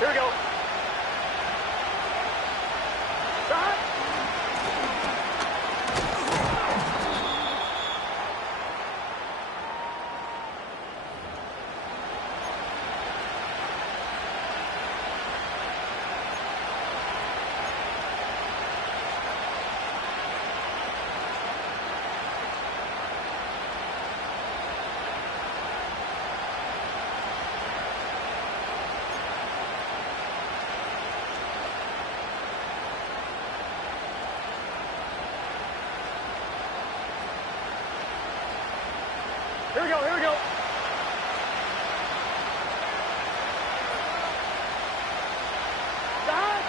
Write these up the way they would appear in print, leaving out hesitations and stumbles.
Here we go. Stop. Here we go, here we go. Stop.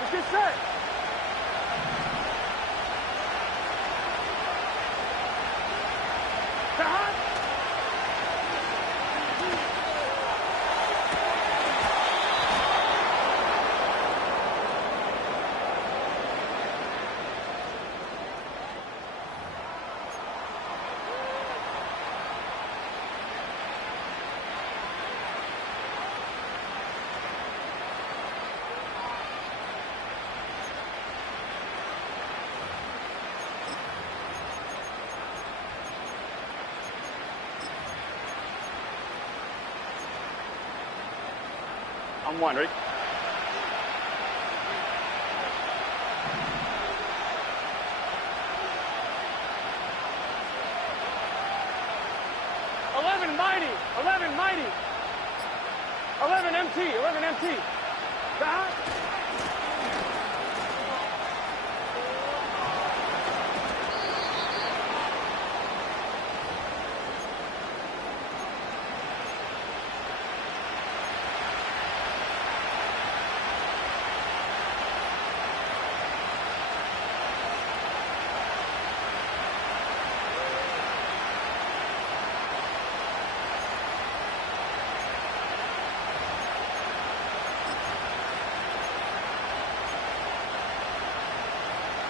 Let's get set. Stop. I'm one, ready? Mighty, 11 mighty, 11 MT. Stop.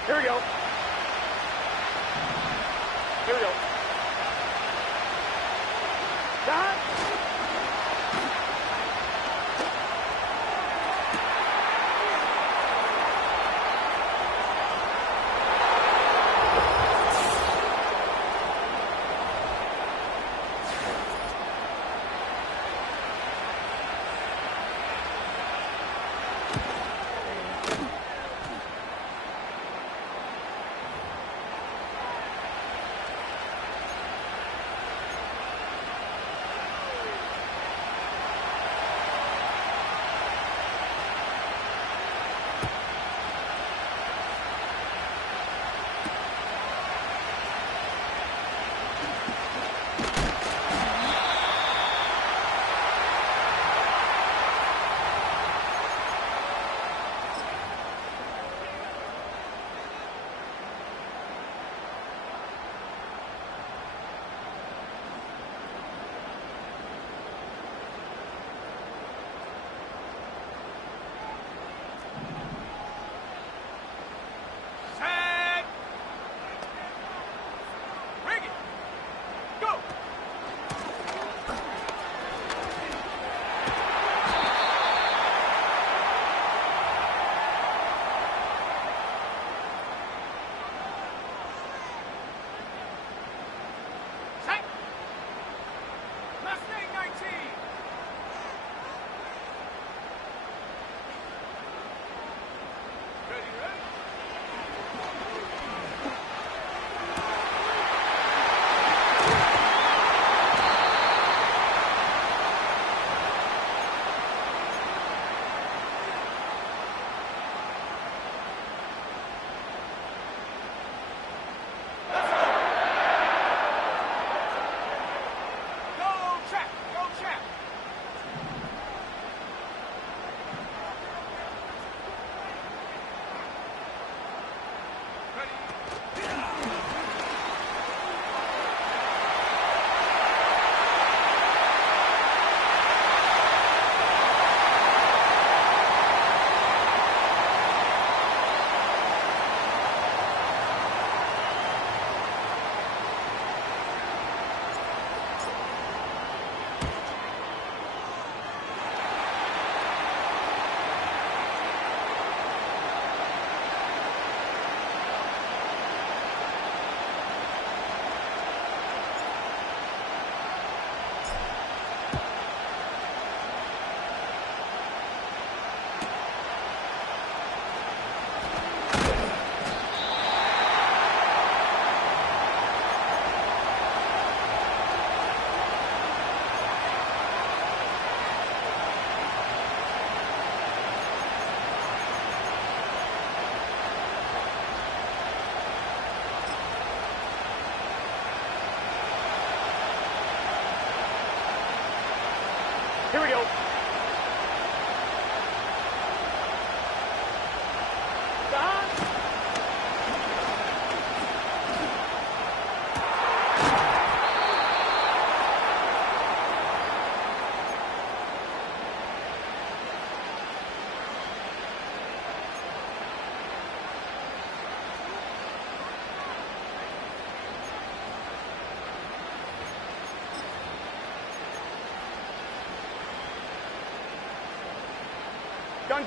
Here we go. Here we go. Stop.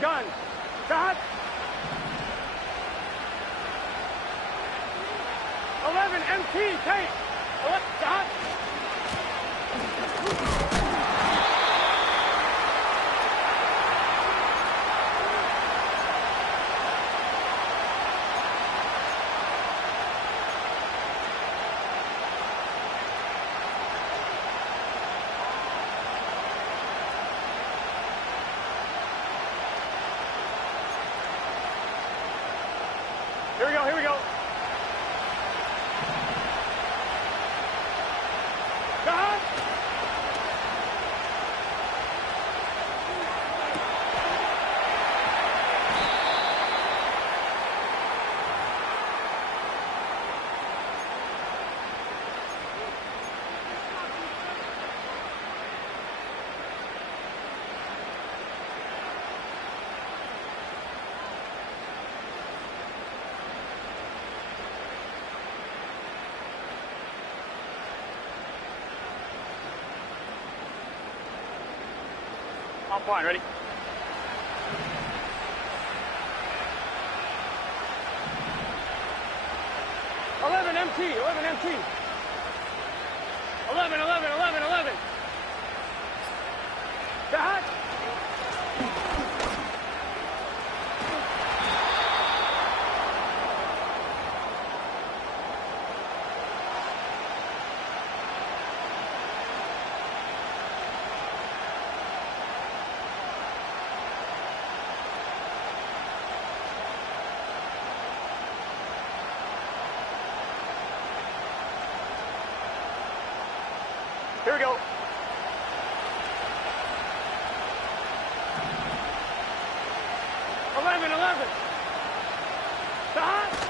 gun. Dot. 11 MT, tape. Dot. Here we go, here we go. Dot. On point, ready? Eleven MT, 11 MT. 11, 11, 11, 11. Dot. Here we go. Eleven, 11. Dot.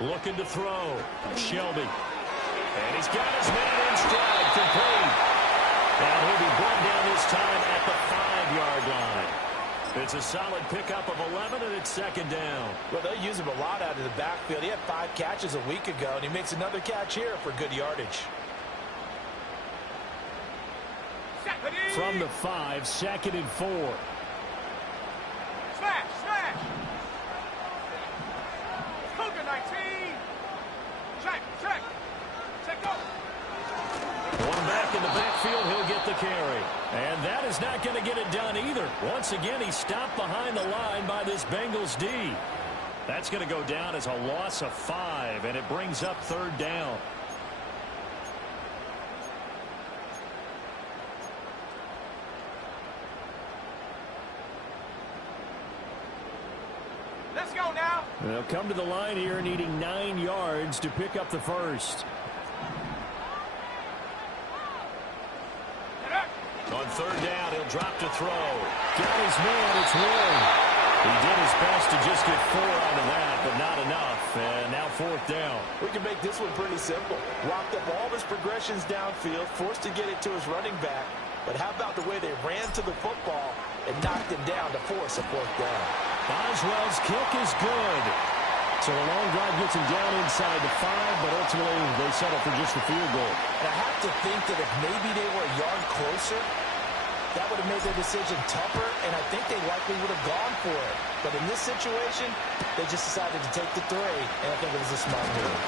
Looking to throw. Shelby. And he's got his man in stride. Complete. And he'll be brought down this time at the 5-yard line. It's a solid pickup of 11, and it's second down. Well, they use him a lot out of the backfield. He had 5 catches a week ago, and he makes another catch here for good yardage. From the 5, second and 4. Smash, smash. Cougar 19. Check, check. Check go. One back in the backfield, he'll get the carry. And that is not going to get it done either. Once again, he's stopped behind the line by this Bengals D. That's going to go down as a loss of 5, and it brings up third down. Let's go now. They'll come to the line here needing 9 yards to pick up the first. On third down, he'll drop to throw. Got his man, it's Warren. He did his best to just get 4 out of that, but not enough. And now fourth down. We can make this one pretty simple. Walked up all of his progressions downfield, forced to get it to his running back. But how about the way they ran to the football and knocked him down to force a fourth down? Boswell's kick is good. So a long drive gets him down inside the 5, but ultimately they settle for just the field goal. And I have to think that if maybe they were a yard closer, that would have made their decision tougher, and I think they likely would have gone for it. But in this situation, they just decided to take the 3, and I think it was a smart move.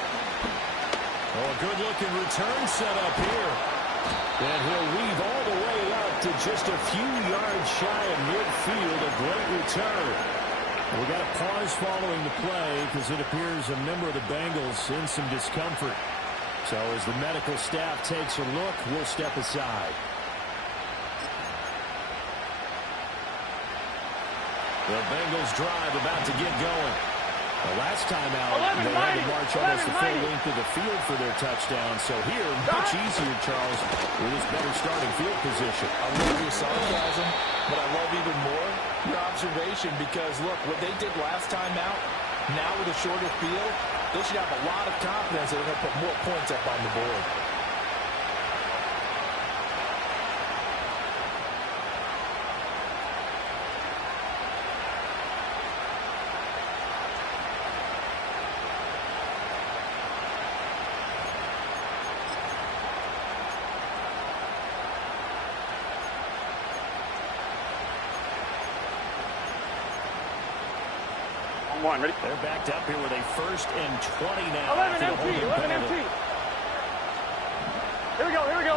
Oh, a good-looking return set up here. And he'll weave all the way up to just a few yards shy of midfield. A great return. We got a pause following the play because it appears a member of the Bengals in some discomfort. So as the medical staff takes a look, we'll step aside. The Bengals drive about to get going. The last time out, they had to march almost the full length of the field for their touchdown. So here, much easier, Charles, with this better starting field position. I love your sarcasm, but I love even more your observation because, look, what they did last time out, now with a shorter field, they should have a lot of confidence that they're going to put more points up on the board. One, ready? They're backed up here with a 1st and 20 now. 11 MT, 11 MT. Here we go, here we go.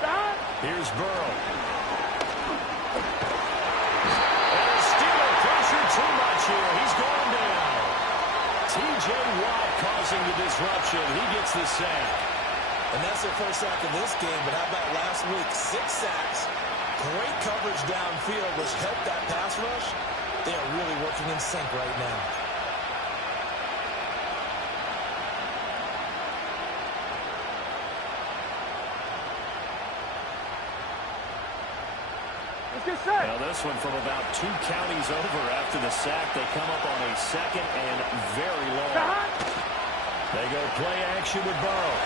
Down. Here's Burrow. And Steeler pressure too much here. He's gone down. T.J. Watt causing the disruption. He gets the sack. And that's their first sack of this game, but how about last week? 6 sacks. Great coverage downfield, which helped that pass rush. They are really working in sync right now. Let's get set. Now this one from about 2 counties over after the sack. They come up on a 2nd and very long. They go play action with Burrow.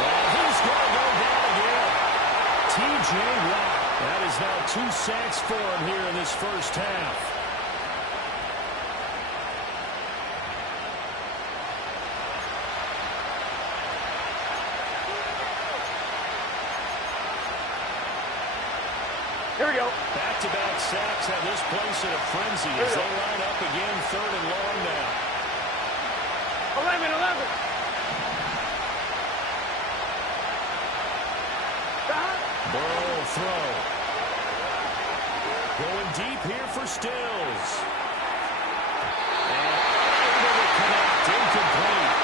And he's going to go down again. T.J. Watt. That is now 2 sacks for him here in this first half. Here we go. Back-to-back sacks have this place in a frenzy as they line up again, 3rd and long now. 11, 11. Burrow will throw. Going deep here for Stills. And able to connect, incomplete.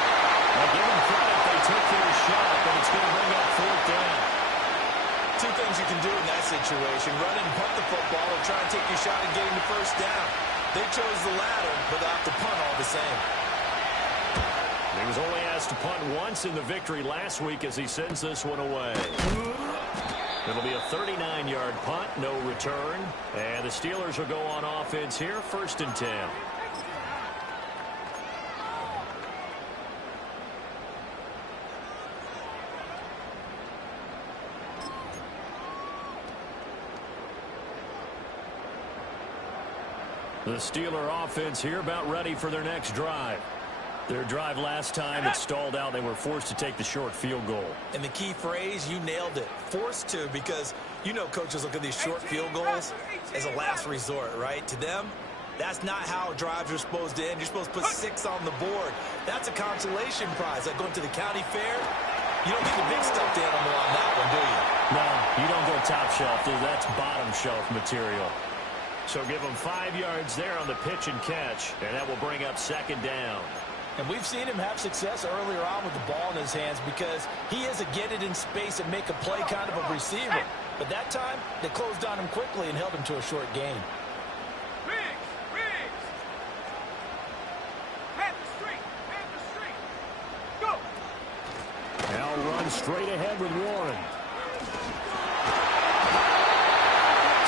Now give them credit, they took their shot, but it's going to bring up 4th down. 2 things you can do in that situation. Run and punt the football or try and take your shot at getting the first down. They chose the latter, but they'll have to punt all the same. He was only asked to punt once in the victory last week as he sends this one away. It'll be a 39-yard punt, no return. And the Steelers will go on offense here, 1st and 10. The Steeler offense here about ready for their next drive. Their drive last time, it stalled out. They were forced to take the short field goal. And the key phrase, you nailed it. Forced to, because you know coaches look at these short field goals as a last resort, right? To them, that's not how drives are supposed to end. You're supposed to put 6 on the board. That's a consolation prize. Like going to the county fair, you don't get the big stuffed animal on that one, do you? No, you don't go top shelf. That's bottom shelf material. So give them 5 yards there on the pitch and catch, and that will bring up second down. And we've seen him have success earlier on with the ball in his hands because he is a get it in space and make a play kind of a receiver. But that time, they closed on him quickly and held him to a short gain. Now run straight ahead with Warren.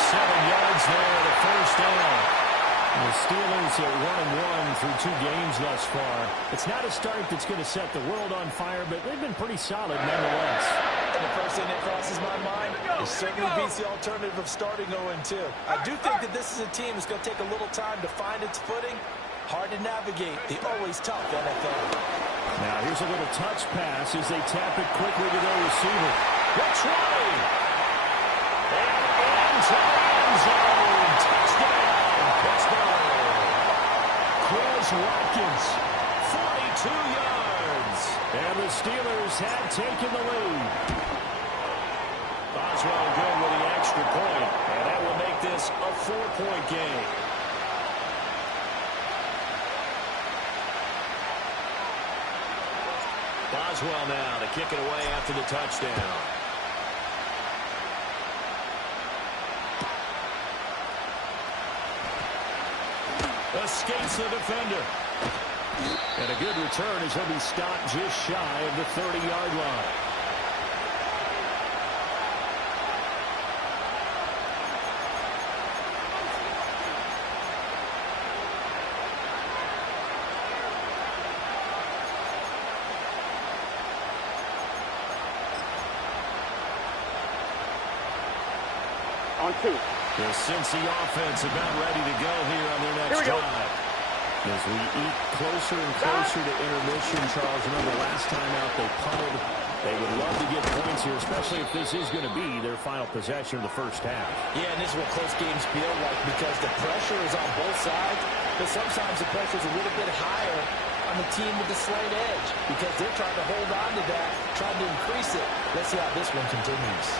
7 yards there, the first down. The Steelers are 1-1 through 2 games thus far. It's not a start that's going to set the world on fire, but they've been pretty solid nonetheless. And the first thing that crosses my mind is certainly beats the alternative of starting 0-2. I do think that this is a team that's going to take a little time to find its footing. Hard to navigate the always tough NFL. Now here's a little touch pass as they tap it quickly to their receiver. Which way? And into the end zone. Touchdown, Pittsburgh. Chris Watkins, 42 yards. And the Steelers have taken the lead. Boswell good with the extra point. And that will make this a 4-point game. Boswell now to kick it away after the touchdown. Escapes the defender. And a good return as he'll be stopped just shy of the 30-yard line. On 2. The Cincy offense about ready to go here on their next drive. As we eat closer and closer to intermission, Charles, remember last time out they punted. They would love to get points here, especially if this is going to be their final possession of the first half. Yeah, and this is what close games feel like because the pressure is on both sides, but sometimes the pressure is a little bit higher on the team with the slight edge because they're trying to hold on to that, trying to increase it. Let's see how this one continues.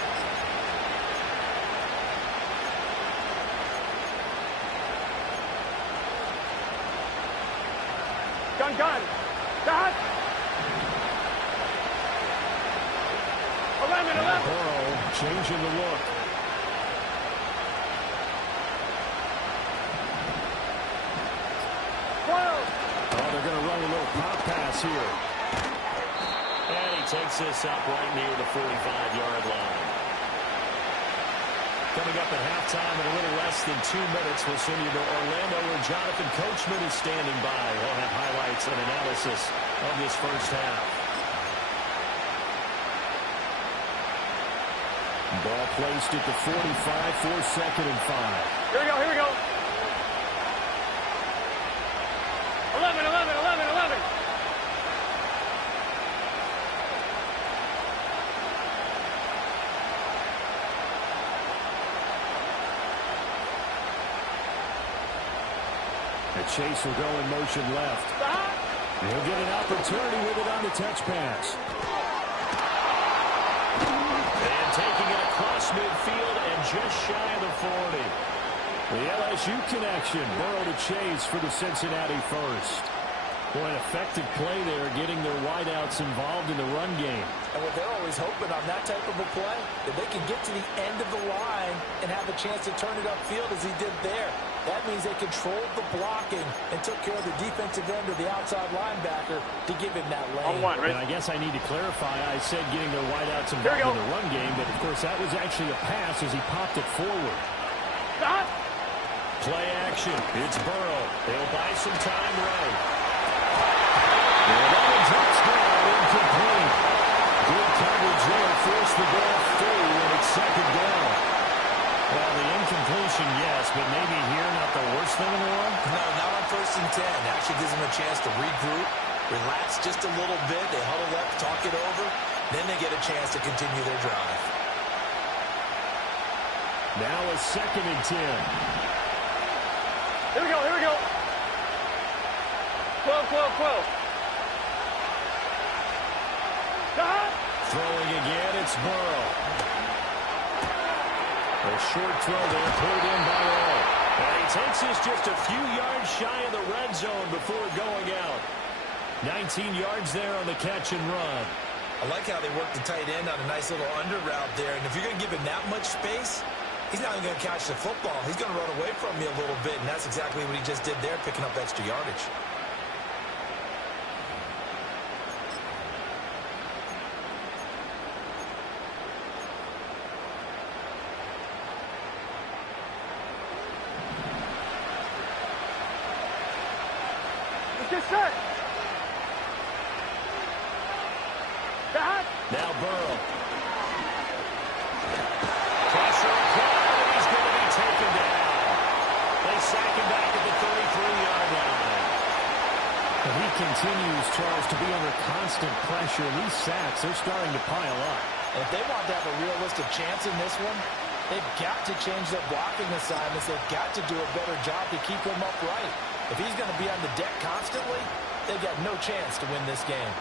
Gun. Dot. 11. Burrow changing the look. Oh, they're going to run a little pop pass here. And he takes this up right near the 45-yard line. Coming up at halftime in a little less than 2 minutes, we'll send you to Orlando where Jonathan Coachman is standing by. He'll have highlights and analysis of this first half. Ball placed at the 45 for 2nd and 5. Here we go. 11. Chase will go in motion left. He'll get an opportunity with it on the touch pass. And taking it across midfield and just shy of the 40. The LSU connection. Burrow to Chase for the Cincinnati first. Boy, an effective play there, getting their wideouts involved in the run game. And what they're always hoping on that type of a play, that they can get to the end of the line and have a chance to turn it upfield as he did there. That means they controlled the blocking and took care of the defensive end or the outside linebacker to give him that lane. On 1, right? And I guess I need to clarify, I said getting their wideouts involved in the run game, but of course that was actually a pass as he popped it forward. Stop. Play action. It's Burrow. They'll buy some time right. And on a touchdown, incomplete. Good coverage there. Forced the ball through, and it's 2nd down. Well, the incomplete situation, yes, but maybe here not the worst thing in the world? No, not on 1st and 10. Actually gives them a chance to regroup, relax just a little bit. They huddle up, talk it over. Then they get a chance to continue their drive. Now a 2nd and 10. Here we go, here we go. 12, 12, 12. Stop. Throwing again, it's Burrow. A short throw there, pulled in by all. And he takes this just a few yards shy of the red zone before going out. 19 yards there on the catch and run. I like how they work the tight end on a nice little under route there. And if you're going to give him that much space, he's not even going to catch the football. He's going to run away from you a little bit, and that's exactly what he just did there, picking up extra yardage. Get set. Stop. Now Burrow. Pressure applied, and he's going to be taken down. They sack him back at the 33-yard line. And he continues, Charles, to be under constant pressure. These sacks, they're starting to pile up. And if they want to have a realistic chance in this one, they've got to change their blocking assignments. They've got to do a better job to keep him upright. If he's going to be on the deck constantly, they've got no chance to win this game.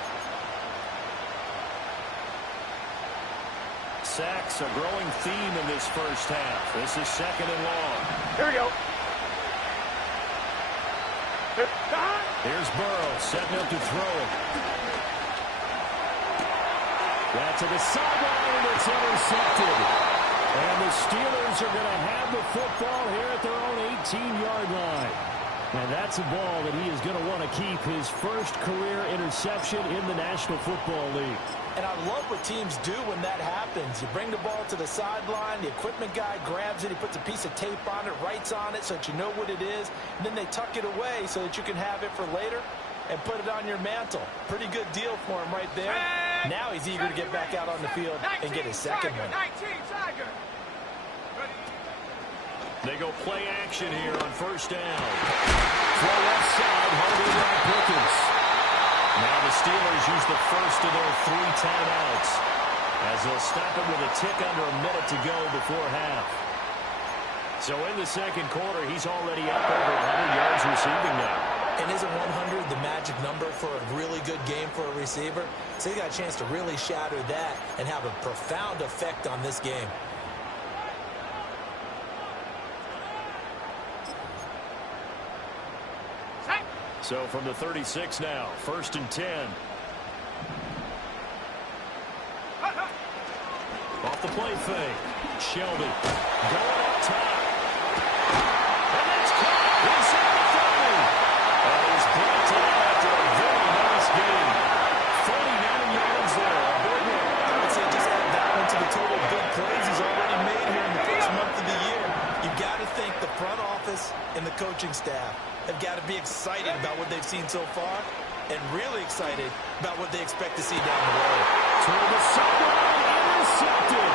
Sacks, a growing theme in this first half. This is 2nd and long. Here we go. Stop. Here's Burrow, setting up to throw it. That to the sideline, and it's intercepted. And the Steelers are going to have the football here at their own 18-yard line. And that's a ball that he is going to want to keep, his first career interception in the National Football League. And I love what teams do when that happens. You bring the ball to the sideline, the equipment guy grabs it, he puts a piece of tape on it, writes on it so that you know what it is, and then they tuck it away so that you can have it for later and put it on your mantle. Pretty good deal for him right there. Now he's eager to get back out on the field and get his second win. They go play action here on 1st down. Throw left side, holding by Pickens. Now the Steelers use the first of their 3 timeouts as they'll stop it with a tick under a minute to go before half. So in the second quarter, he's already up over 100 yards receiving now. And isn't 100 the magic number for a really good game for a receiver? So he got a chance to really shatter that and have a profound effect on this game. So from the 36 now, 1st and 10. Off the play fake. Shelby going up top. And that's caught. He's in the 30. And he's brought to that after a very nice game. 49 yards there. A big one. I would say just add that one to the total big plays he's already made here in the first month of the year. You've got to think the front office and the coaching staff have got to be excited about what they've seen so far and really excited about what they expect to see down the road. Toward the sideline, intercepted.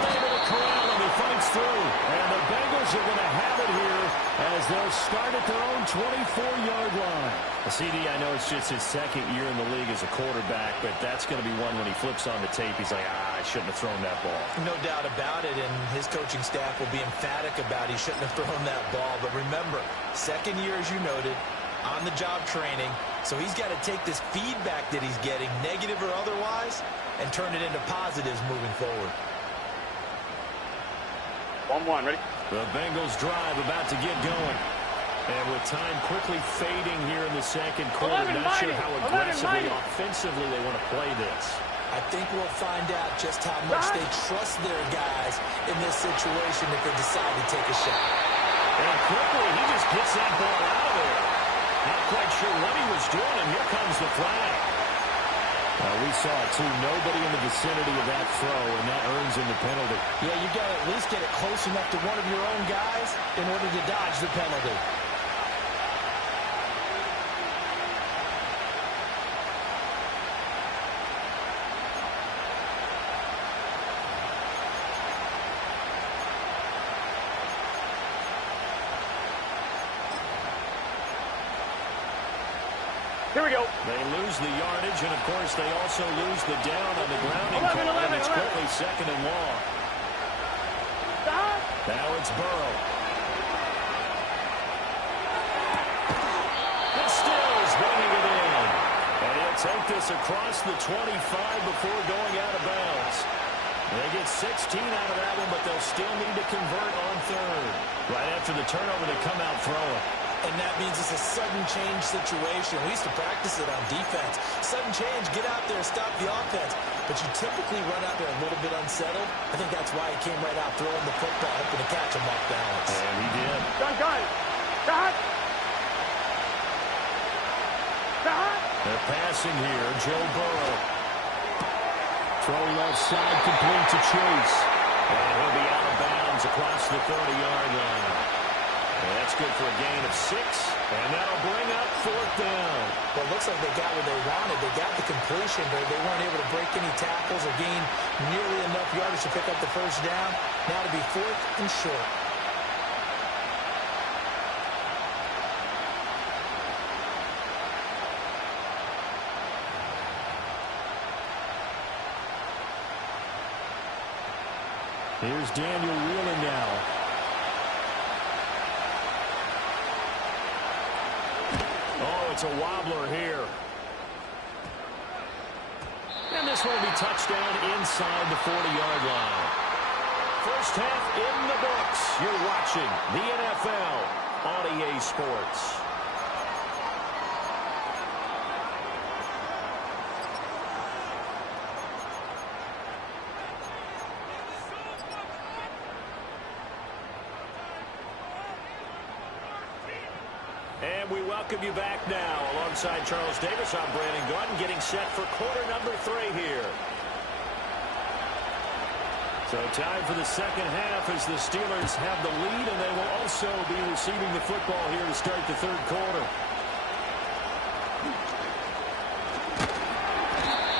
Unable to corral him, he fights through. And the Bengals are going to have it here as they'll start at their own 24-yard line. CD, I know it's just his 2nd year in the league as a quarterback, but that's going to be one when he flips on the tape, he's like, I shouldn't have thrown that ball. No doubt about it, and his coaching staff will be emphatic about he shouldn't have thrown that ball. But remember, 2nd year, as you noted, on-the-job training, so he's got to take this feedback that he's getting, negative or otherwise, and turn it into positives moving forward. 1-1, ready? The Bengals drive about to get going. And with time quickly fading here in the second quarter, not sure how aggressively, offensively they want to play this. I think we'll find out just how much they trust their guys in this situation if they decide to take a shot. And quickly, he just gets that ball out of there. Not quite sure what he was doing, and here comes the flag. We saw it, too. Nobody in the vicinity of that throw, and that earns him the penalty. Yeah, you got to at least get it close enough to one of your own guys in order to dodge the penalty. Here we go. They lose the yardage, and, of course, they also lose the down on the grounding 11, call, 11, and it's 11. quickly second and long. Stop. Now it's Burrow. And Stills bringing it in. And he'll take this across the 25 before going out of bounds. They get 16 out of that one, but they'll still need to convert on third. Right after the turnover, they come out throwing. And that means it's a sudden change situation. We used to practice it on defense. Sudden change, get out there, stop the offense. But you typically run out there a little bit unsettled. I think that's why he came right out throwing the football, hoping to catch him off balance. And he did. Done, got it. Got. Got. They're passing here. Joe Burrow. Throw left side, complete to Chase. And he'll be out of bounds across the 30-yard line. And that's good for a gain of 6. And that'll bring up fourth down. Well, it looks like they got what they wanted. They got the completion, but they weren't able to break any tackles or gain nearly enough yardage to pick up the first down. Now to be fourth and short. Here's Daniel Wheeling now. Oh, it's a wobbler here. And this one will be touchdown inside the 40-yard line. First half in the books. You're watching the NFL on EA Sports. And we welcome you back now. Alongside Charles Davis, I'm Brandon Gordon, getting set for quarter number 3 here. So time for the second half as the Steelers have the lead, and they will also be receiving the football here to start the third quarter.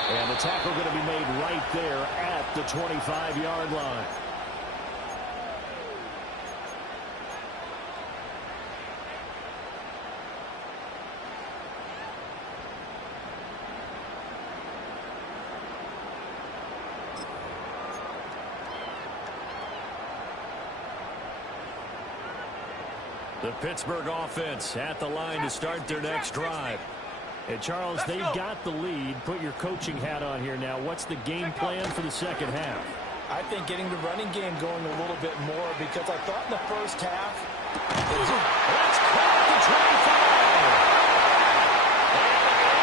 And the tackle going to be made right there at the 25-yard line. The Pittsburgh offense at the line to start their next drive. And Charles, they've got the lead. Put your coaching hat on here now. What's the game plan for the second half? I think getting the running game going a little bit more, because I thought in the first half. Let's call it the 25.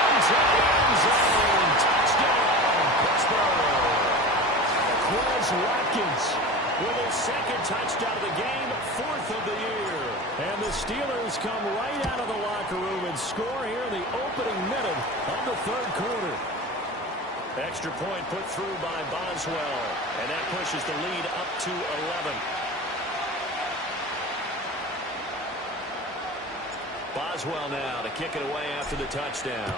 And zone. Touchdown, Pittsburgh. Quez Watkins with his second touchdown of the game, 4th of the year. And the Steelers come right out of the locker room and score here in the opening minute of the third quarter. Extra point put through by Boswell. And that pushes the lead up to 11. Boswell now to kick it away after the touchdown.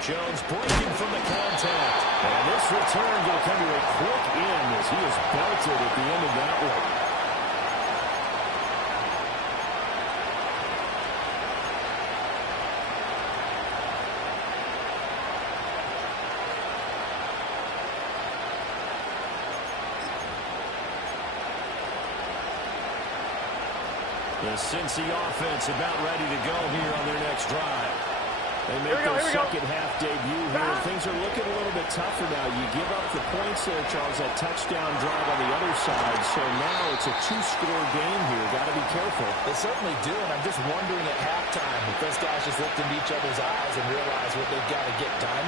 Jones breaking from the contact. And this return going to come to a quick end as he is belted at the end of that one. The Cincy offense about ready to go here on their next drive. They make their second half debut here. Things are looking a little bit tougher now. You give up the points there, Charles, that touchdown drive on the other side. So now it's a 2-score game here. Got to be careful. They certainly do, and I'm just wondering at halftime if those guys just looked into each other's eyes and realize what they've got to get done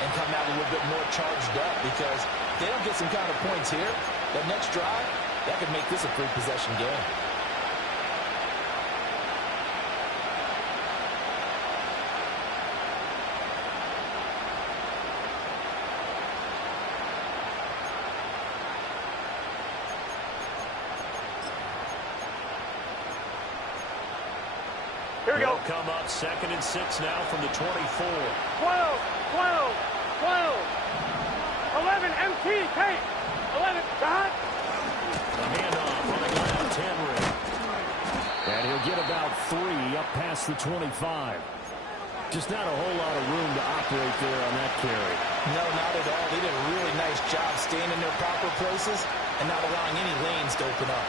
and come out a little bit more charged up, because if they don't get some kind of points here, that next drive, that could make this a 3-possession game. Here we go. Come up 2nd and 6 now from the 24. 12, 12, 12. 11, MT, Kate. 11, Dot. handoff on the ground, Henry. And he'll get about 3 up past the 25. Just not a whole lot of room to operate there on that carry. No, not at all. They did a really nice job staying in their proper places and not allowing any lanes to open up.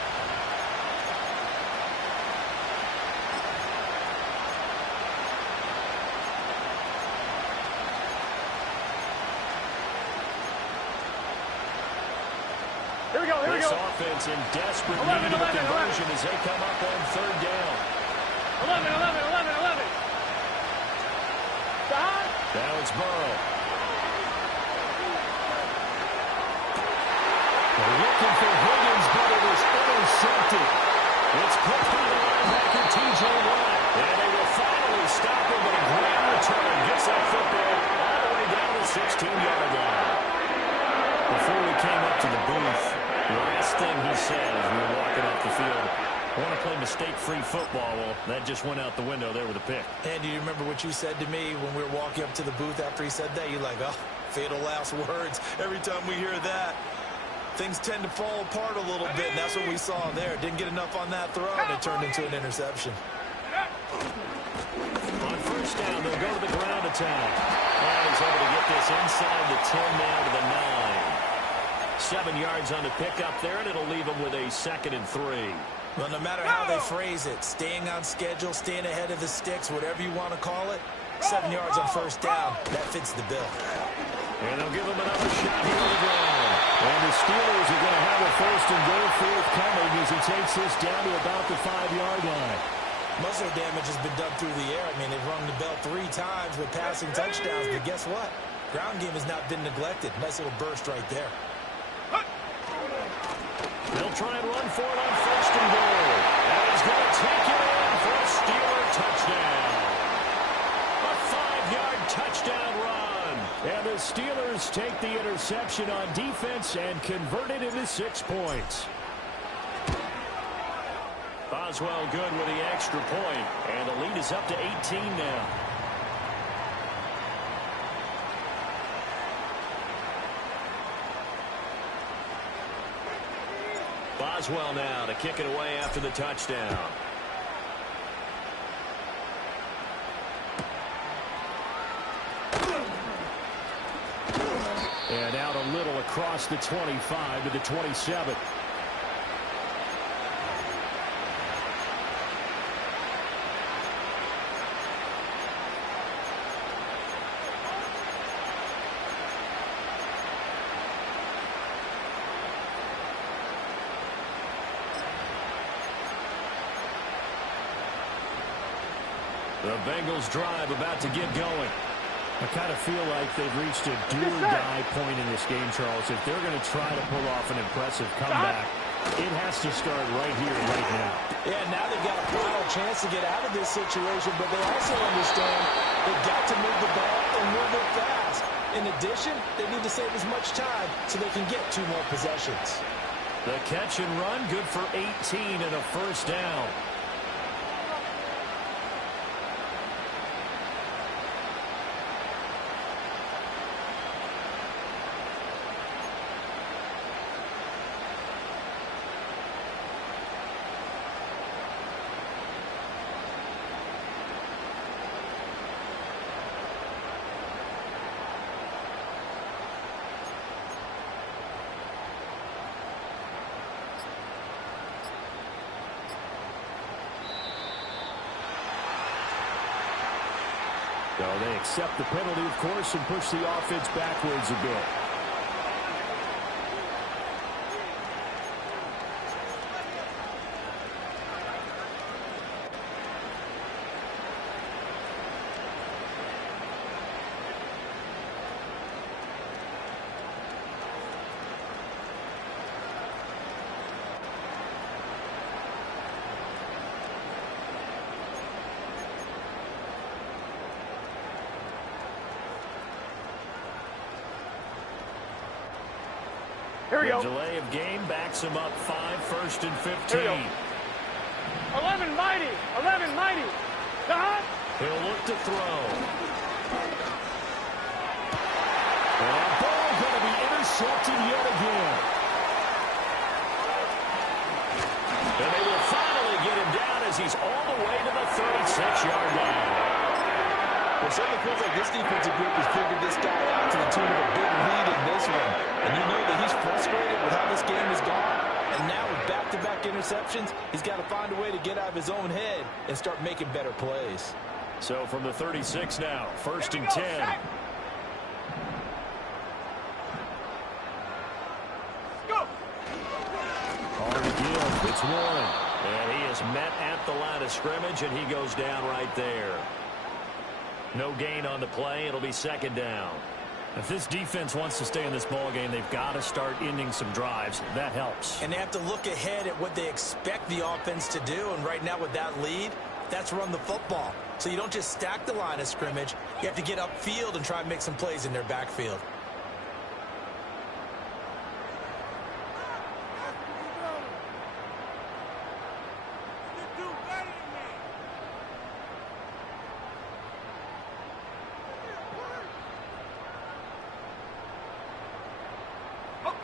Here we go, here we This go. offense in desperate need of a conversion as they come up on 3rd down. 11. Now it's Burrow. They're looking for Higgins, but it is intercepted. It's picked by the linebacker, T.J. Watt. And they will finally stop him, but a grand return gets that football all the way down to the 16-yard line. Before we came up to the booth, the last thing he said as we were walking off the field, I want to play mistake-free football. Well, that just went out the window there with a pick. And do you remember what you said to me when we were walking up to the booth after he said that? You're like, oh, fatal last words. Every time we hear that, things tend to fall apart a little bit, and that's what we saw there. Didn't get enough on that throw, and it turned into an interception. On 1st down, they'll go to the ground attack. And he's able to get this inside the 10 now to the 9. 7 yards on the pickup there, and it'll leave him with a 2nd and 3. Well, no matter how they phrase it, staying on schedule, staying ahead of the sticks, whatever you want to call it, 7 yards on 1st down, that fits the bill. And they'll give him another shot here on the ground. And the Steelers are going to have a 1st and goal forthcoming as he takes this down to about the 5-yard line. Muscle damage has been done through the air. I mean, they've rung the bell 3 times with passing touchdowns, but guess what? Ground game has not been neglected. Nice little burst right there. They'll try and run for it on 1st and goal. And he's going to take it in for a Steeler touchdown. A 5-yard touchdown run. And the Steelers take the interception on defense and convert it into 6 points. Boswell good with the extra point. And the lead is up to 18 now. Boswell now to kick it away after the touchdown. And out a little across the 25 to the 27. The Bengals drive about to get going. I kind of feel like they've reached a do-or-die point in this game, Charles. If they're going to try to pull off an impressive comeback, it has to start right here, right now. Yeah, now they've got a final chance to get out of this situation, but they also understand they've got to move the ball and move it fast. In addition, they need to save as much time so they can get 2 more possessions. The catch and run, good for 18 and a 1st down. So they accept the penalty, of course, and push the offense backwards a bit. Here we go. The delay of game backs him up 5, 1st and 15. 11 mighty. 11 mighty. He'll look to throw. And that ball going to be intercepted yet again. as he's all the way to the 36-yard line. Well, it certainly feels like this defensive group has figured this guy out to the tune of a big lead in this one. And you know that he's frustrated with how this game has gone. And now with back-to-back interceptions, he's got to find a way to get out of his own head and start making better plays. So from the 36 now, 1st and 10. It's one, and he is met at the line of scrimmage, and he goes down right there. No gain on the play. It'll be 2nd down. If this defense wants to stay in this ball game, they've got to start ending some drives. That helps. And they have to look ahead at what they expect the offense to do, and right now with that lead, that's run the football. So you don't just stack the line of scrimmage. You have to get upfield and try and make some plays in their backfield.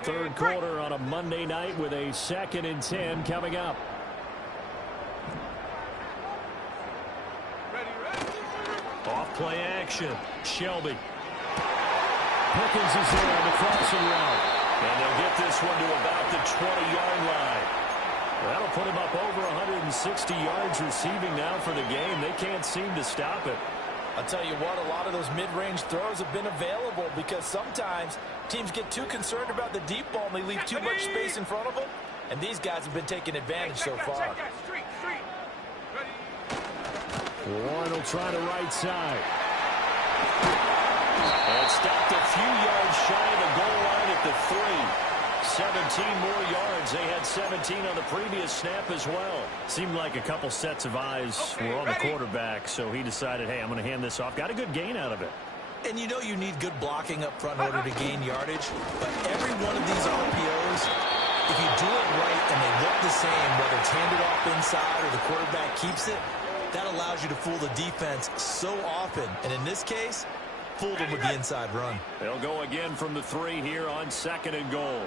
Third quarter on a Monday night with a 2nd and 10 coming up. Off play action. Shelby. Pickens is there on the crossing route. And they'll get this one to about the 20-yard line. That'll put him up over 160 yards receiving now for the game. They can't seem to stop it. I'll tell you what, a lot of those mid-range throws have been available because sometimes teams get too concerned about the deep ball and they leave too much space in front of them. And these guys have been taking advantage so far. Warren will try the right side. And stopped a few yards shy of the goal line at the 3. 17 more yards. They had 17 on the previous snap as well. Seemed like a couple sets of eyes were on the quarterback, so he decided, hey, I'm going to hand this off. Got a good gain out of it. And you know you need good blocking up front in order to gain yardage. But every one of these RPOs, if you do it right and they look the same, whether it's handed off inside or the quarterback keeps it, that allows you to fool the defense so often. And in this case, fooled them with the inside run. They'll go again from the 3 here on 2nd and goal.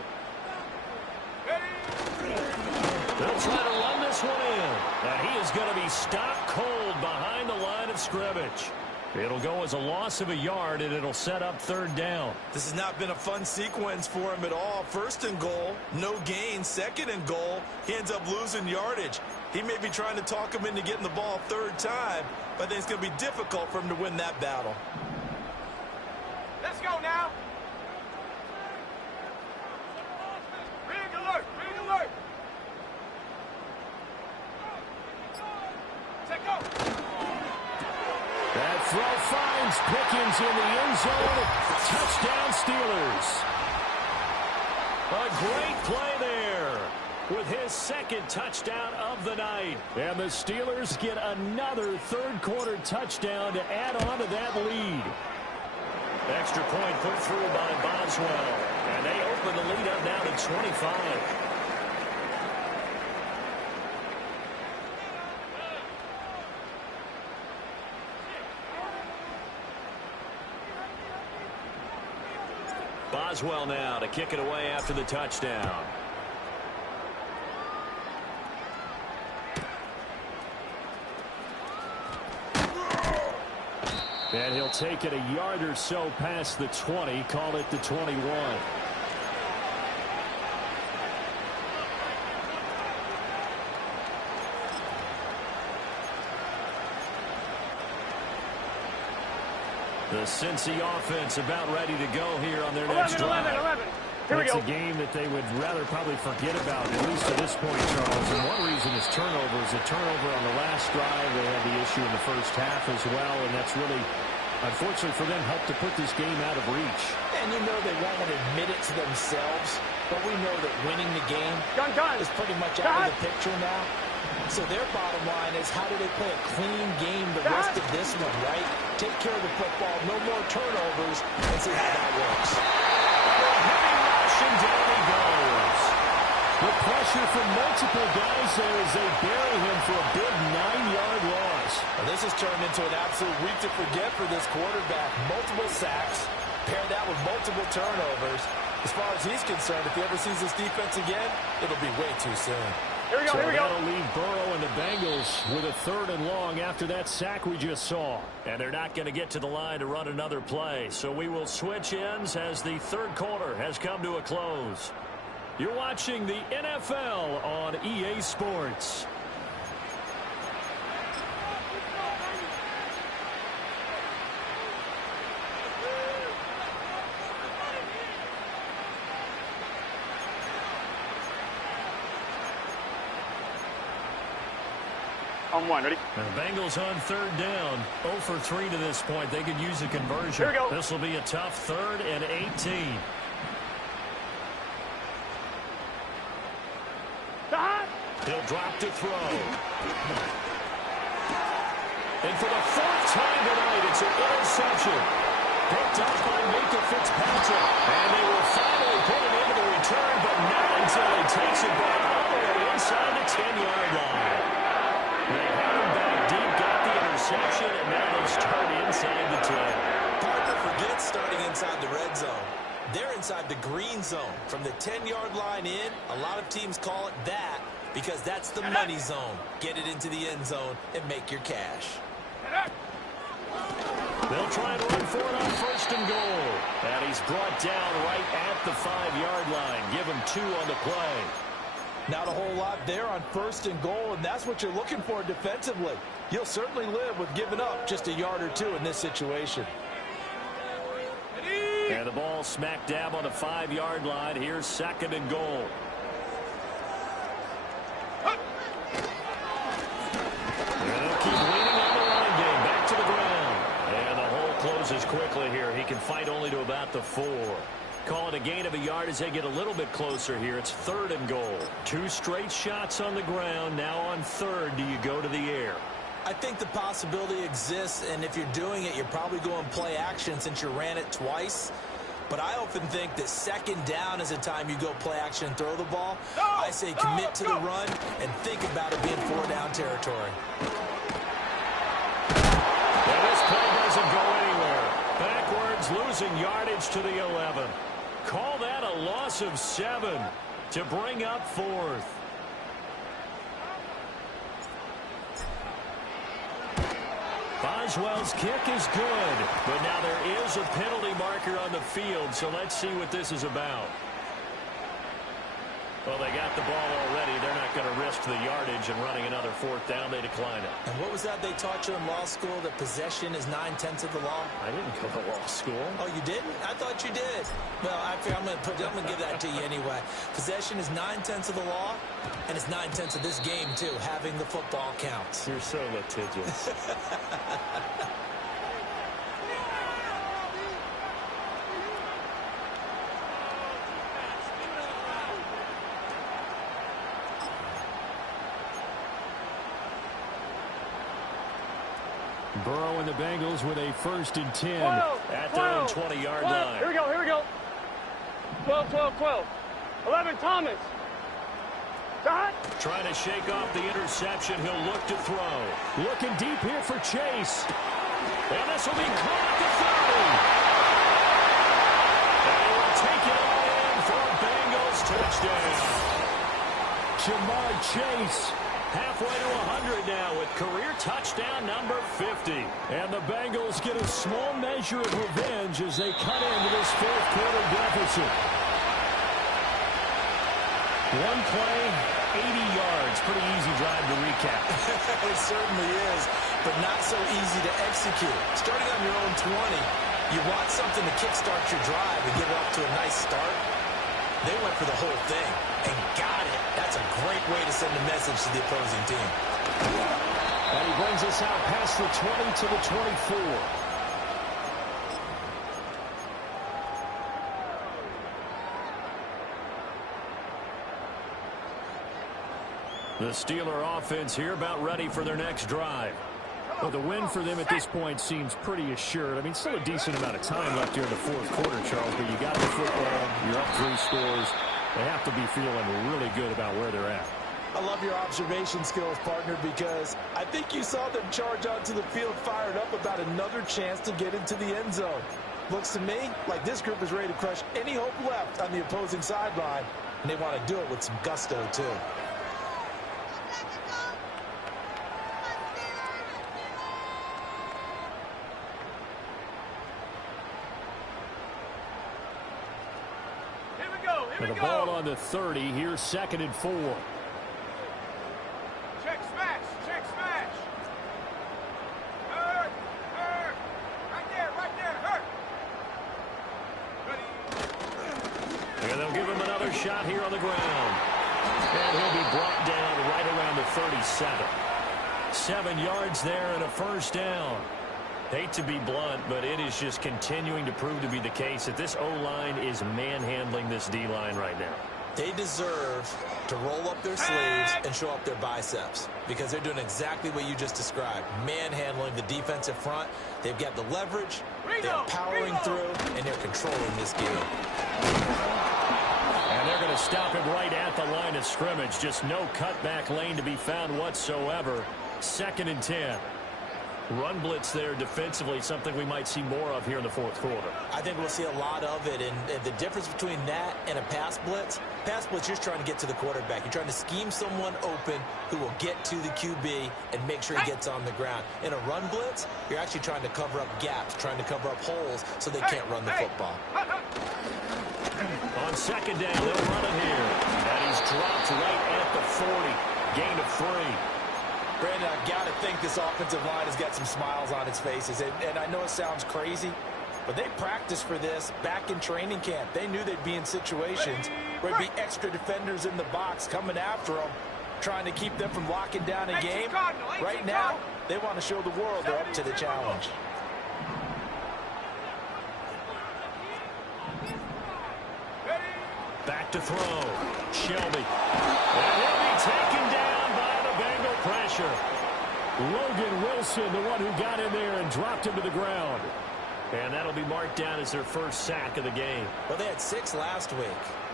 They'll try to run this one in. And he is going to be stopped cold behind the line of scrimmage. It'll go as a loss of a yard, and it'll set up 3rd down. This has not been a fun sequence for him at all. 1st and goal, no gain. 2nd and goal, he ends up losing yardage. He may be trying to talk him into getting the ball 3rd time, but I think it's going to be difficult for him to win that battle. Let's go now. Ring alert, ring alert. Take go. That throw finds Pickens in the end zone. Touchdown Steelers. A great play there with his 2nd touchdown of the night. And the Steelers get another 3rd quarter touchdown to add on to that lead. Extra point put through by Boswell. And they open the lead up now to 25. Boswell now to kick it away after the touchdown. And he'll take it a yard or so past the 20, call it the 21. The Cincy offense about ready to go here on their next drive. 11. Here we go. It's a game that they would rather probably forget about, at least to this point, Charles. And one reason is turnovers. A turnover on the last drive. They had the issue in the first half as well, and that's really, unfortunately for them, helped to put this game out of reach. And you know they won't want to admit it to themselves, but we know that winning the game is pretty much out of the picture now. So their bottom line is, how do they play a clean game the rest of this one, right? Take care of the football, no more turnovers, and see how that works. Heavy rush, and down he goes. The pressure from multiple guys there as they bury him for a big 9-yard loss. Well, this has turned into an absolute week to forget for this quarterback. Multiple sacks, pair that with multiple turnovers. As far as he's concerned, if he ever sees this defense again, it'll be way too soon. Here we go, So here we go. that'll leave Burrow and the Bengals with a 3rd and long after that sack we just saw. And they're not going to get to the line to run another play. So we will switch ends as the 3rd quarter has come to a close. You're watching the NFL on EA Sports. On 1, ready? And the Bengals on 3rd down. 0 for 3 to this point. They could use a conversion. Here we go. This will be a tough 3rd and 18. He'll drop to throw. And for the 4th time tonight, it's an interception. Picked up by Minka Fitzpatrick. And they will finally put it into the return, but not until he takes it back all the way inside the 10-yard line. They had him back deep, got the interception, and now they start inside the 10. Partner, forget starting inside the red zone. They're inside the green zone. From the 10-yard line in, a lot of teams call it that because that's the money zone. Get it into the end zone and make your cash. They'll try and run for it on 1st and goal. And he's brought down right at the 5-yard line. Give him 2 on the play. Not a whole lot there on 1st and goal, and that's what you're looking for defensively. You'll certainly live with giving up just a yard or 2 in this situation. And the ball smack dab on the 5-yard line. Here's 2nd and goal. And they'll keep leaning on the running game. Back to the ground. And the hole closes quickly here. He can fight only to about the 4. Call it a gain of a yard as they get a little bit closer here. It's 3rd and goal. 2 straight shots on the ground. Now on 3rd, do you go to the air? I think the possibility exists, and if you're doing it, you're probably going play action since you ran it twice. But I often think that 2nd down is a time you go play action and throw the ball. I say commit to the run and think about it being 4-down territory. And this play doesn't go anywhere. Backwards, losing yardage to the 11. Call that a loss of 7 to bring up 4th. Boswell's kick is good, but now there is a penalty marker on the field, so let's see what this is about. Well, they got the ball already. They're not going to risk the yardage and running another 4th down. They decline it. And what was that they taught you in law school, that possession is 9/10 of the law? I didn't go to law school. Oh, you didn't? I thought you did. Well, I'm going to give that to you anyway. Possession is 9/10 of the law, and it's 9/10 of this game, too. Having the football counts. You're so litigious. Burrow and the Bengals with a 1st and 10 at their own 20-yard line. Here we go, here we go. 12, 12, 12. 11, Thomas. Dot. Trying to shake off the interception. He'll look to throw. Looking deep here for Chase. And this will be caught at the 30. And he will take it all in for a Bengals touchdown. Jamar Chase halfway to 100 now with career touchdown number 50. And the Bengals get a small measure of revenge as they cut into this 4th quarter deficit. 1 play, 80 yards. Pretty easy drive to recap. It certainly is, but not so easy to execute. Starting on your own 20, you want something to kickstart your drive and get it off to a nice start. They went for the whole thing and got it. That's a great way to send a message to the opposing team. And he brings us out past the 20 to the 24. The Steeler offense here about ready for their next drive. Well, the win for them at this point seems pretty assured. I mean, still a decent amount of time left here in the 4th quarter, Charles, but you got the football, you're up 3 scores. They have to be feeling really good about where they're at. I love your observation skills, partner, because I think you saw them charge onto the field fired up about another chance to get into the end zone. Looks to me like this group is ready to crush any hope left on the opposing sideline, and they want to do it with some gusto, too. And the ball on the 30. Here's 2nd and 4. Check smash. Check smash. Hurt. Hurt. Right there. Hurt. Ready. And they'll give him another shot here on the ground. And he'll be brought down right around the 37. 7 yards there and a first down. Hate to be blunt, but it is just continuing to prove to be the case that this O-line is manhandling this D-line right now. They deserve to roll up their sleeves and show up their biceps because they're doing exactly what you just described, manhandling the defensive front. They've got the leverage, they're powering through, and they're controlling this game. And they're going to stop it right at the line of scrimmage. Just no cutback lane to be found whatsoever. 2nd and 10. Run blitz there defensively, something we might see more of here in the 4th quarter. I think we'll see a lot of it, and the difference between that and a pass blitz, you're just trying to get to the quarterback. You're trying to scheme someone open who will get to the QB and make sure he gets on the ground. In a run blitz, you're actually trying to cover up gaps, trying to cover up holes so they can't run the football. On 2nd down, they'll run it here. And he's dropped right at the 40. Gain of 3. Brandon, I've got to think this offensive line has got some smiles on its faces. And I know it sounds crazy, but they practiced for this back in training camp. They knew they'd be in situations where there'd be extra defenders in the box coming after them, trying to keep them from locking down a game. Right now, they want to show the world they're up to the challenge. Back to throw. Shelby. And he'll be taken down by the Bengal pressure. Logan Wilson, the one who got in there and dropped him to the ground. And that'll be marked down as their first sack of the game. Well, they had 6 last week.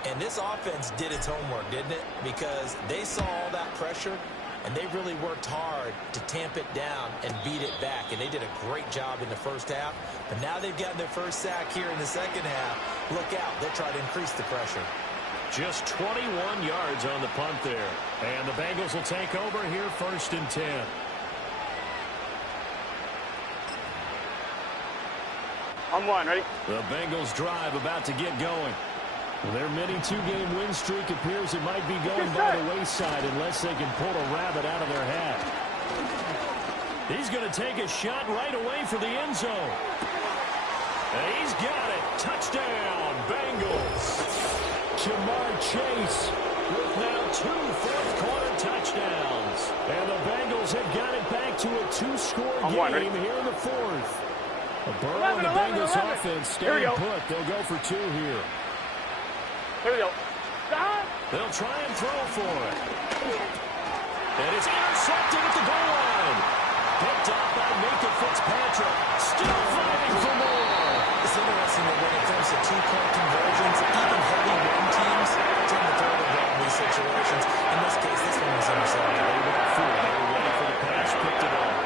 And this offense did its homework, didn't it? Because they saw all that pressure, and they really worked hard to tamp it down and beat it back. And they did a great job in the first half. But now they've gotten their first sack here in the second half. Look out. They'll try to increase the pressure. Just 21 yards on the punt there. And the Bengals will take over here 1st and 10. On 1, ready? The Bengals drive about to get going. Their mini 2-game win streak appears it might be going by the wayside unless they can pull a rabbit out of their hat. He's going to take a shot right away for the end zone. And he's got it. Touchdown, Bengals. Jamar Chase with now 2 fourth-quarter touchdowns. And the Bengals have got it back to a 2-score game here in the 4th. Burrow and the Bengals offense stay put. They'll go for 2 here. Here we go. They'll try and throw for it. And it's intercepted at the goal line. Picked up by Micah Fitzpatrick. Still fighting for more. It's interesting that when it comes to 2-point conversions, even heavy run teams tend to throw the ball in these situations. In this case, this one was intercepted. They went through. They were ready for the pass. Picked it off.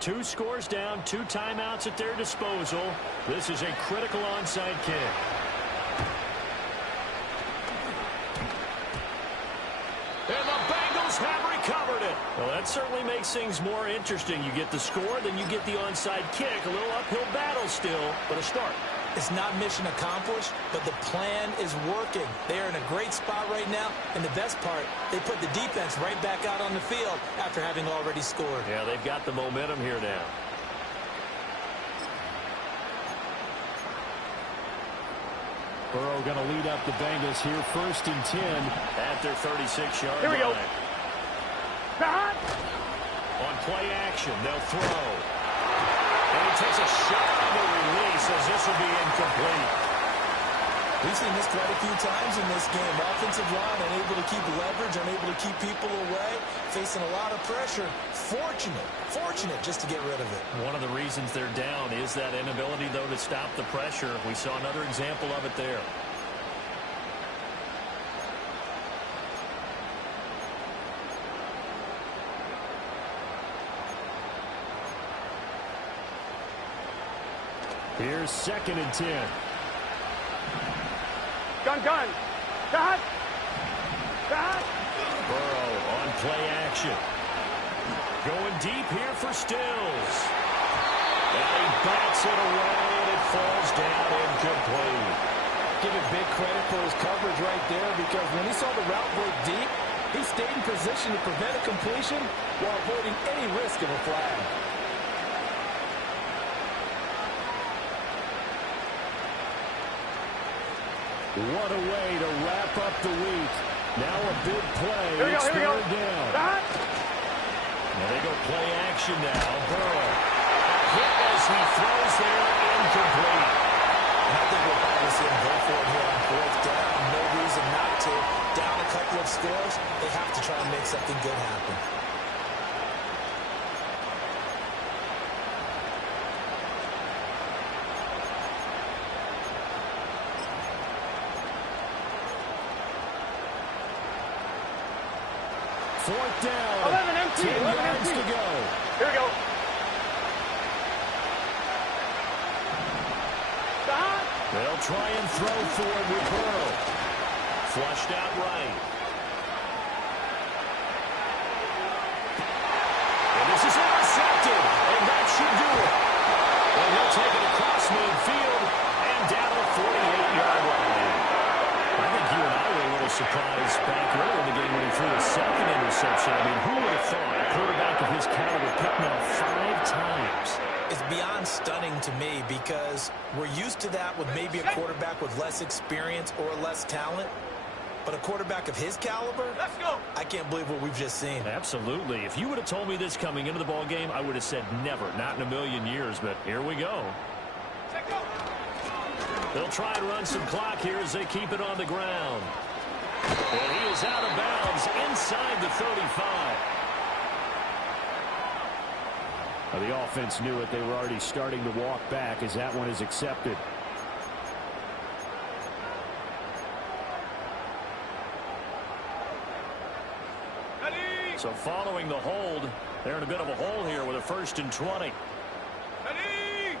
Two scores down, 2 timeouts at their disposal. This is a critical onside kick. And the Bengals have recovered it. Well, that certainly makes things more interesting. You get the score, then you get the onside kick. A little uphill battle still, but a start. It's not mission accomplished, but the plan is working. They are in a great spot right now, and the best part, they put the defense right back out on the field after having already scored. Yeah, they've got the momentum here now. Burrow going to lead up the Bengals here, 1st and 10 at their 36-yard line. Here we go. On play action, they'll throw. And he takes a shot on the release as this will be incomplete. We've seen this quite a few times in this game. Offensive line unable to keep leverage, unable to keep people away, facing a lot of pressure. Fortunate just to get rid of it. One of the reasons they're down is that inability, though, to stop the pressure. We saw another example of it there. Here's 2nd and 10. Gun. Got. Burrow on play action. Going deep here for Stills. And he bats it away, and it falls down incomplete. Give it big credit for his coverage right there, because when he saw the route break deep, he stayed in position to prevent a completion while avoiding any risk of a flag. What a way to wrap up the week. Now a big play. It's third down. And they go play action now. Burrow. Hit as he throws there, incomplete. And I think we'll probably see him go for it here on fourth down. No reason not to. Down a couple of scores, they have to try and make something good happen. Fourth down. 11 empty. 10 11 yards empty. to go. Here we go. They'll try and throw for it with Burrow. Flushed out right. And this is intercepted. And that should do it. And he'll take it across midfield and down the 48-yard line. I think you and I were a little surprised back earlier in the game when he threw a second interception. I mean, who would have thought a quarterback of his caliber picked him off 5 times? It's beyond stunning to me, because we're used to that with maybe a quarterback with less experience or less talent. But a quarterback of his caliber, Let's go. I can't believe what we've just seen. Absolutely. If you would have told me this coming into the ball game, I would have said never, not in a million years. But here we go. They'll try and run some clock here as they keep it on the ground. And he is out of bounds inside the 35. Well, the offense knew it. They were already starting to walk back as that one is accepted. So following the hold, they're in a bit of a hole here with a 1st and 20. Ready.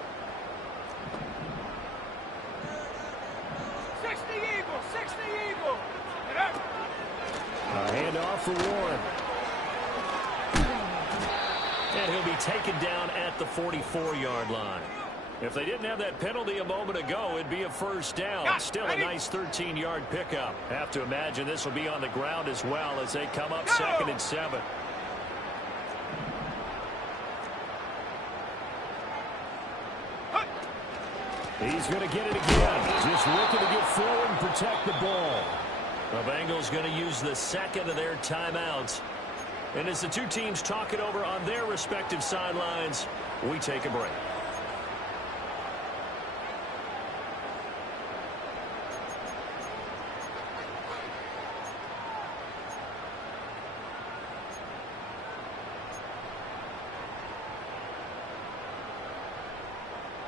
60 Eagle. 60 Eagle. A handoff for Warren. And he'll be taken down at the 44-yard line. If they didn't have that penalty a moment ago, it'd be a 1st down. Still a nice 13-yard pickup. Have to imagine this will be on the ground as well as they come up 2nd and 7. He's going to get it again. Just looking to get forward and protect the ball. The Bengals going to use the 2nd of their timeouts. And as the two teams talk it over on their respective sidelines, we take a break.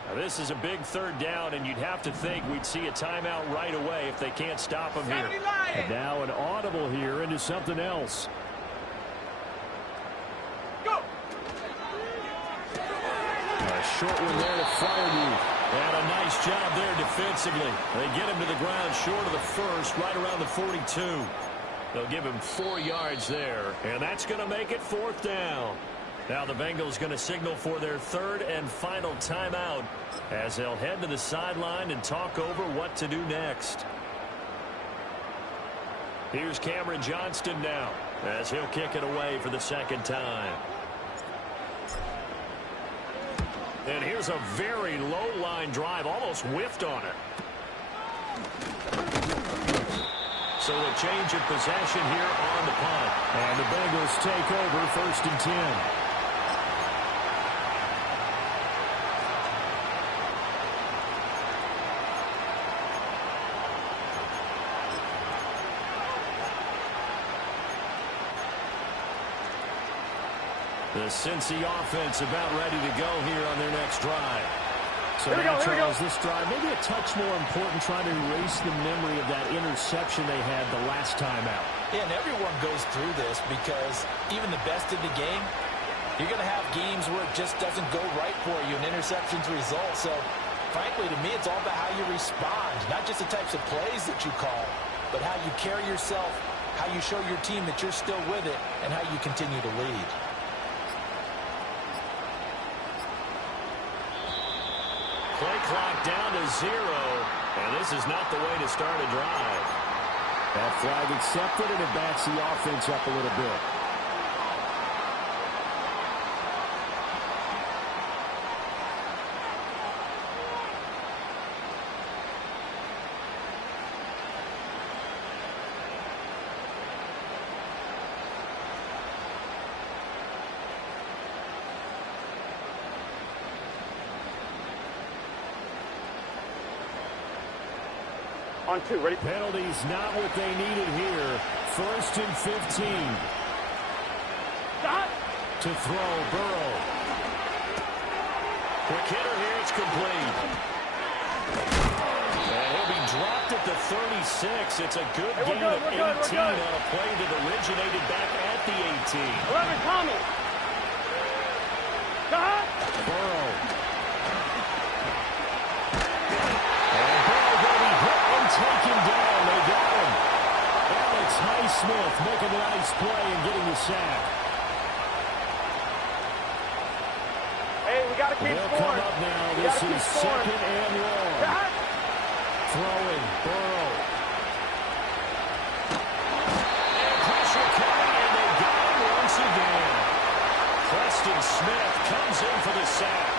Now, this is a big 3rd down, and you'd have to think we'd see a timeout right away if they can't stop him here. And now an audible here into something else. A short one there to Freiermuth. And a nice job there defensively. They get him to the ground short of the 1st, right around the 42. They'll give him 4 yards there. And that's going to make it 4th down. Now the Bengals going to signal for their 3rd and final timeout as they'll head to the sideline and talk over what to do next. Here's Cameron Johnston now as he'll kick it away for the 2nd time. And here's a very low line drive, almost whiffed on it. So a change of possession here on the punt. And the Bengals take over 1st and 10. The Cincy offense about ready to go here on their next drive. So now, Charles, this drive maybe a touch more important, trying to erase the memory of that interception they had the last time out. Yeah, and everyone goes through this, because even the best in the game, you're going to have games where it just doesn't go right for you, and interceptions result. So, frankly, to me, it's all about how you respond, not just the types of plays that you call, but how you carry yourself, how you show your team that you're still with it, and how you continue to lead. Play clock down to 0, and this is not the way to start a drive. That flag accepted, and it backs the offense up a little bit. On 2, ready? Penalties not what they needed here. 1st and 15. Stop. To throw, Burrow. Quick hitter here, it's complete. And he'll be dropped at the 36. It's a good gain of 18 on a play that originated back at the 18. 11, Thomas. Stop. Burrow. Taken down. They got him. Alex Highsmith making a nice play and getting the sack. Hey, we got to keep They'll scoring. Come up now. This is 2nd and long. Stop. Throwing. Burrow. And pressure coming, and they got him once again. Preston Smith comes in for the sack.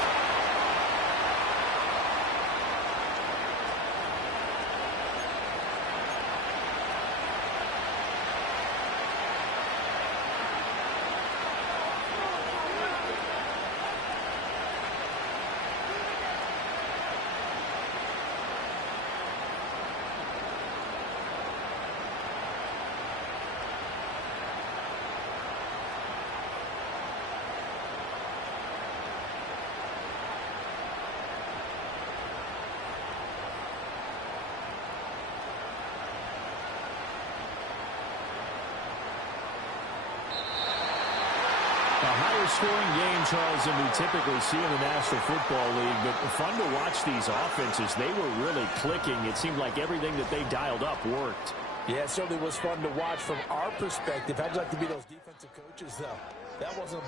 A higher scoring game, Charles, than we typically see in the National Football League, but fun to watch these offenses. They were really clicking. It seemed like everything that they dialed up worked. Yeah, it certainly was fun to watch from our perspective. How'd you like to be those defensive coaches, though? That wasn't a